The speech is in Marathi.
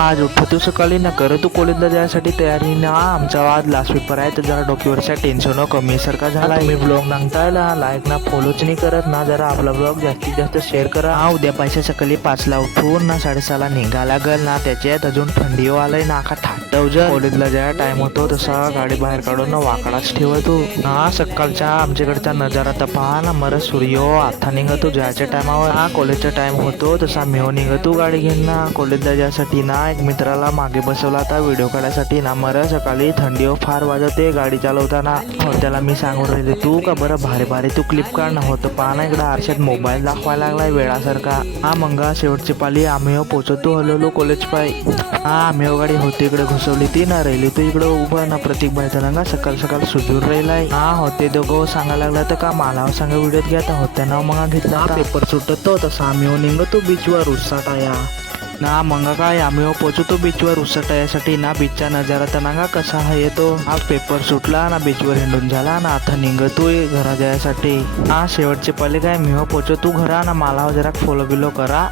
आज उठतो सकाळी ना करतो कॉलेजला जायसाठी तयारी ना आमचा आज लास्ट पेपर आहे तर जरा डोक्यावरच्या टेन्शन कमी सारखा झाला. तुम्ही ब्लॉग सांगतायला लाईक ना फॉलोच नाही करत ना, जरा आपला ब्लॉग जास्तीत जास्त शेअर करा. उद्या पैसे सकाळी 5ला उठून ना 6:30ला निघा लागल ना, त्याच्यात अजून थंडी आलंय ना आखा ठाटव जर कॉलेजला जायला टाइम होतो तसा गाडी बाहेर काढून ना वाकडाच ठेवतो ना. सकाळच्या आमच्याकडचा नजारा तर पहा ना, मर सूर्य आता निघतो जायच्या टायमावर. हा कॉलेजचा टाइम होतो तसा मेहो निघतो गाडी घेऊन ना कॉलेजला जायसाठी ना. एक मित्राला मागे बसवला होता व्हिडिओ काढायसाठी ना. मर सकाळी थंडी फार वाजते गाडी चालवताना. त्याला मी सांगून राहिले तू का बरं भारी भारी तू क्लिप काढ ना होतं पहा ना, इकडं आरशात मोबाईल दाखवायला लागलाय वेळासारखा. हा मंगा शेवटची पाली आम्ही पोचतो हलवलो कॉलेज पाय. हा आम्ही गाडी होती इकडे घुसवली ती ना राहिली तू इकडं उभं ना. प्रतीक भाईचा ना सकाळ सकाळ सुजूर राहिलाय. हा होते दोघं सांगायला लागला तर का मला सांगा व्हिडिओत घ्या तर होत्या ना मग घेतला पेपर सुटतो तसा आम्ही निघतो बीचवर उसाटाया ना. मग काय आम्ही पोचतो बीचवर उसटायासाठी ना. बीचचा नजारा तर ना कसा आहे येतो. हा पेपर सुटला ना बीचवर हिंडून झाला ना आता निघतोय घरा जायसाठी. हा शेवटचे पहिले काय मी पोचतो घरा ना. मला जरा फॉलो बिलो करा.